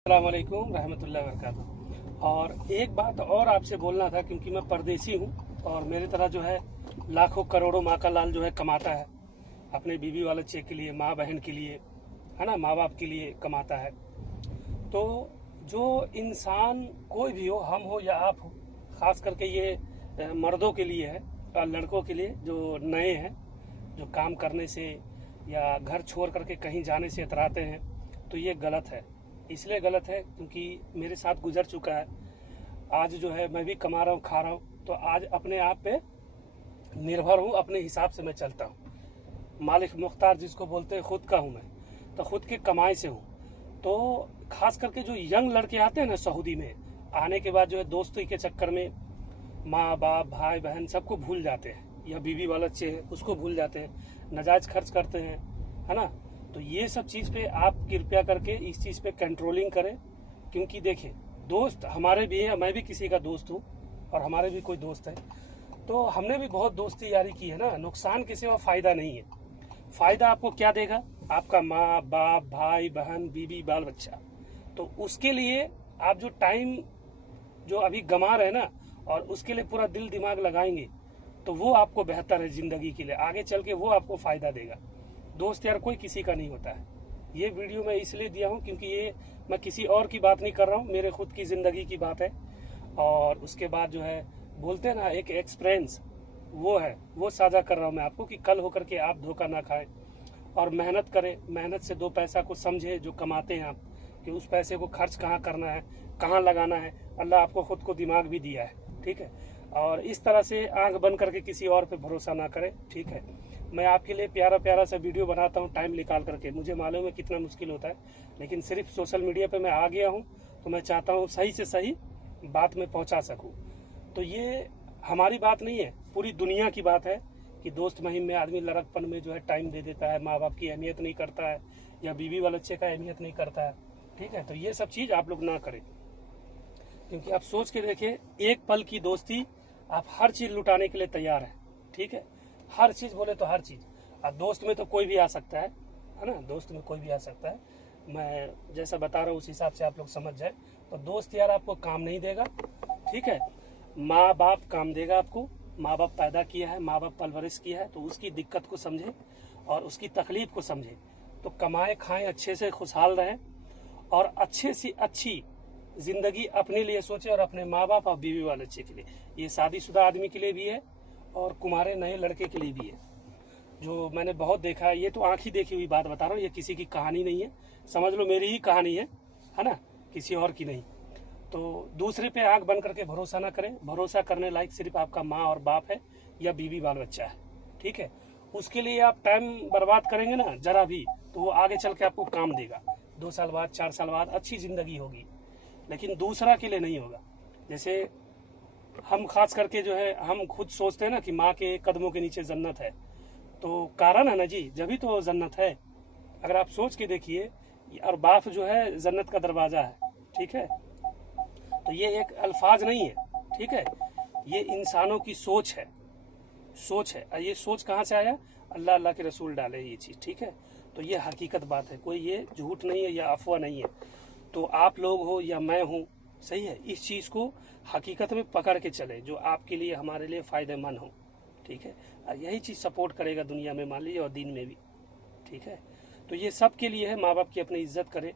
अस्सलाम वालेकुम रहमतुल्लाहि व बरकातुहू। और एक बात और आपसे बोलना था, क्योंकि मैं परदेसी हूँ और मेरे तरह जो है लाखों करोड़ों माँ का लाल जो है कमाता है अपने बीवी वाले बच्चे के लिए, माँ बहन के लिए, है ना, माँ बाप के लिए कमाता है। तो जो इंसान कोई भी हो, हम हो या आप हो, ख़ास करके ये मर्दों के लिए है और लड़कों के लिए जो नए हैं, जो काम करने से या घर छोड़ करके कहीं जाने से इतराते हैं, तो ये गलत है। इसलिए गलत है क्योंकि मेरे साथ गुजर चुका है। आज जो है मैं भी कमा रहा हूँ, खा रहा हूँ, तो आज अपने आप पे निर्भर हूँ, अपने हिसाब से मैं चलता हूँ। मालिक मुख्तार जिसको बोलते हैं, खुद का हूँ मैं, तो खुद की कमाई से हूँ। तो खास करके जो यंग लड़के आते हैं ना सऊदी में, आने के बाद जो है दोस्ती के चक्कर में माँ बाप भाई बहन सबको भूल जाते हैं, या बीवी वाला बच्चे हैं उसको भूल जाते हैं, नाजायज खर्च करते हैं, है ना। तो ये सब चीज़ पे आप कृपया करके इस चीज़ पे कंट्रोलिंग करें। क्योंकि देखिए, दोस्त हमारे भी हैं, मैं भी किसी का दोस्त हूँ और हमारे भी कोई दोस्त है, तो हमने भी बहुत दोस्ती यारी की है ना। नुकसान के सिवा फायदा नहीं है। फायदा आपको क्या देगा? आपका माँ बाप भाई बहन बीवी बाल बच्चा। तो उसके लिए आप जो टाइम जो अभी गंवा रहे हैं ना, और उसके लिए पूरा दिल दिमाग लगाएंगे, तो वो आपको बेहतर है जिंदगी के लिए, आगे चल के वो आपको फायदा देगा। दोस्त यार कोई किसी का नहीं होता है। ये वीडियो मैं इसलिए दिया हूँ क्योंकि ये मैं किसी और की बात नहीं कर रहा हूँ, मेरे खुद की जिंदगी की बात है। और उसके बाद जो है बोलते हैं ना, एक एक्सपीरियंस वो है, वो साझा कर रहा हूँ मैं आपको, कि कल होकर के आप धोखा ना खाएं और मेहनत करें। मेहनत से दो पैसा को समझे जो कमाते हैं आप, कि उस पैसे को खर्च कहाँ करना है, कहाँ लगाना है। अल्लाह आपको खुद को दिमाग भी दिया है, ठीक है। और इस तरह से आंख बंद करके किसी और पे भरोसा ना करें, ठीक है। मैं आपके लिए प्यारा प्यारा सा वीडियो बनाता हूँ टाइम निकाल करके, मुझे मालूम है कितना मुश्किल होता है, लेकिन सिर्फ सोशल मीडिया पे मैं आ गया हूँ तो मैं चाहता हूँ सही से सही बात में पहुँचा सकूँ। तो ये हमारी बात नहीं है, पूरी दुनिया की बात है कि दोस्त महिम में आदमी लड़कपन में जो है टाइम दे देता है, माँ बाप की अहमियत नहीं करता है, या बीवी वाले बच्चे का अहमियत नहीं करता है, ठीक है। तो ये सब चीज़ आप लोग ना करें, क्योंकि आप सोच के देखिए, एक पल की दोस्ती आप हर चीज़ लुटाने के लिए तैयार है, ठीक है। हर चीज़ बोले तो हर चीज़। अब दोस्त में तो कोई भी आ सकता है ना, दोस्त में कोई भी आ सकता है। मैं जैसा बता रहा हूँ उस हिसाब से आप लोग समझ जाए। तो दोस्त यार आपको काम नहीं देगा, ठीक है। माँ बाप काम देगा आपको। माँ बाप पैदा किया है, माँ बाप परवरिश किया है, तो उसकी दिक्कत को समझे और उसकी तकलीफ को समझे। तो कमाए खाएं, अच्छे से खुशहाल रहें और अच्छे से अच्छी जिंदगी अपने लिए सोचे और अपने माँ बाप और बीवी वाले बच्चे के लिए। ये शादीशुदा आदमी के लिए भी है और कुमारे नए लड़के के लिए भी है। जो मैंने बहुत देखा है, ये तो आंखी देखी हुई बात बता रहा हूँ, ये किसी की कहानी नहीं है, समझ लो मेरी ही कहानी है ना, किसी और की नहीं। तो दूसरे पे आंख बन करके भरोसा ना करें। भरोसा करने लायक सिर्फ आपका माँ और बाप है या बीवी बाल बच्चा है, ठीक है। उसके लिए आप टाइम बर्बाद करेंगे ना जरा भी, तो वो आगे चल के आपको काम देगा। 2 साल बाद 4 साल बाद अच्छी जिंदगी होगी, लेकिन दूसरा के लिए नहीं होगा। जैसे हम खास करके जो है, हम खुद सोचते हैं ना कि माँ के कदमों के नीचे जन्नत है, तो कारण है ना जी, जब ही तो जन्नत है। अगर आप सोच के देखिए, और बाप जो है जन्नत का दरवाजा है, ठीक है। तो ये एक अल्फाज नहीं है, ठीक है, ये इंसानों की सोच है, सोच है। और ये सोच कहाँ से आया? अल्लाह अल्लाह के रसूल डाले ये चीज़, ठीक है। तो ये हकीकत बात है, कोई ये झूठ नहीं है या अफवाह नहीं है। तो आप लोग हो या मैं हूँ, सही है, इस चीज़ को हकीकत में पकड़ के चले जो आपके लिए हमारे लिए फ़ायदेमंद हो, ठीक है। और यही चीज़ सपोर्ट करेगा दुनिया में, मान लीजिए, और दीन में भी, ठीक है। तो ये सब के लिए है, माँ बाप की अपनी इज्जत करें,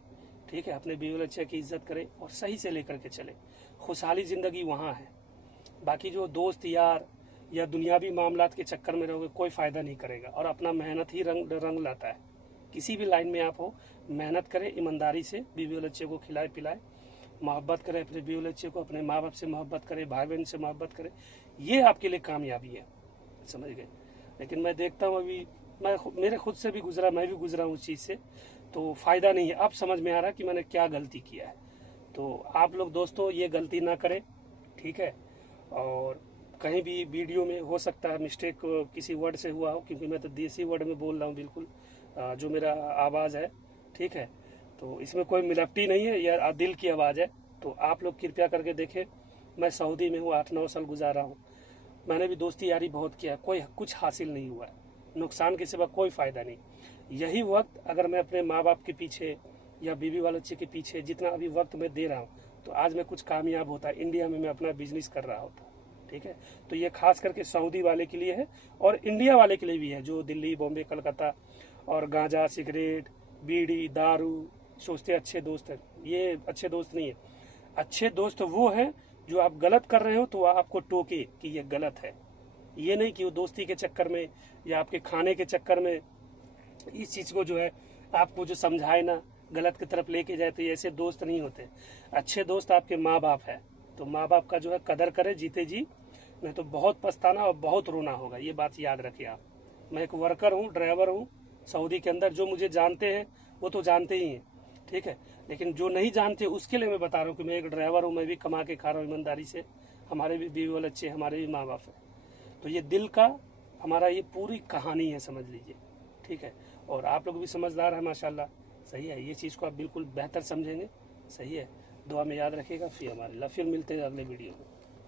ठीक है, अपने बीवी बच्चे की इज्जत करें और सही से लेकर के चले। खुशहाली ज़िंदगी वहाँ है। बाकी जो दोस्त यार या दुनियावी मामलात के चक्कर में रहोगे, कोई फ़ायदा नहीं करेगा, और अपना मेहनत ही रंग लाता है। किसी भी लाइन में आप हो, मेहनत करें ईमानदारी से, बीवी बच्चे को खिलाए पिलाए, मोहब्बत करें अपने बीवी बच्चे को, अपने माँ बाप से मोहब्बत करें, भाई बहन से मोहब्बत करें, ये आपके लिए कामयाबी है, समझ गए। लेकिन मैं देखता हूँ अभी, मेरे खुद से भी गुजरा, मैं भी गुजरा हूँ उस चीज़ से, तो फ़ायदा नहीं है। अब समझ में आ रहा कि मैंने क्या गलती किया है। तो आप लोग दोस्तों ये गलती ना करें, ठीक है। और कहीं भी वीडियो में हो सकता है मिस्टेक किसी वर्ड से हुआ हो, क्योंकि मैं तो देसी वर्ड में बोल रहा हूँ बिल्कुल, जो मेरा आवाज़ है, ठीक है। तो इसमें कोई मिलावटी नहीं है, यह दिल की आवाज़ है। तो आप लोग कृपया करके देखें। मैं सऊदी में हूँ, 8-9 साल गुजारा हूँ, मैंने भी दोस्ती यारी बहुत किया, कोई कुछ हासिल नहीं हुआ है, नुकसान के सिवा कोई फ़ायदा नहीं। यही वक्त अगर मैं अपने माँ बाप के पीछे या बीवी वाले बच्चे के पीछे जितना अभी वक्त मैं दे रहा हूँ, तो आज मैं कुछ कामयाब होता, इंडिया में मैं अपना बिजनेस कर रहा होता। ठीक है, तो ये खास करके सऊदी वाले के लिए है और इंडिया वाले के लिए भी है, जो दिल्ली, बॉम्बे, कलकत्ता और गांजा, सिगरेट, बीड़ी, दारू सोचते अच्छे दोस्त हैं। ये अच्छे दोस्त नहीं है। अच्छे दोस्त वो हैं जो आप गलत कर रहे हो तो आपको टोके कि ये गलत है। ये नहीं कि वो दोस्ती के चक्कर में या आपके खाने के चक्कर में इस चीज़ को जो है आपको जो समझाए ना, गलत की तरफ लेके जाए, तो ऐसे दोस्त नहीं होते। अच्छे दोस्त आपके माँ बाप है, तो माँ बाप का जो है कदर करे जीते जी, नहीं तो बहुत पछताना और बहुत रोना होगा। ये बात याद रखिए आप। मैं एक वर्कर हूँ, ड्राइवर हूँ सऊदी के अंदर। जो मुझे जानते हैं वो तो जानते ही हैं, ठीक है, लेकिन जो नहीं जानते उसके लिए मैं बता रहा हूँ कि मैं एक ड्राइवर हूँ, मैं भी कमा के खा रहा हूँ ईमानदारी से। हमारे भी बीवी वाले अच्छे, हमारे भी माँ बाप हैं। तो ये दिल का हमारा ये पूरी कहानी है, समझ लीजिए। ठीक है, और आप लोग भी समझदार हैं माशाल्लाह। सही है, ये चीज़ को आप बिल्कुल बेहतर समझेंगे। सही है, दुआ में याद रखिएगा। फिर मिलते हैं अगले वीडियो में।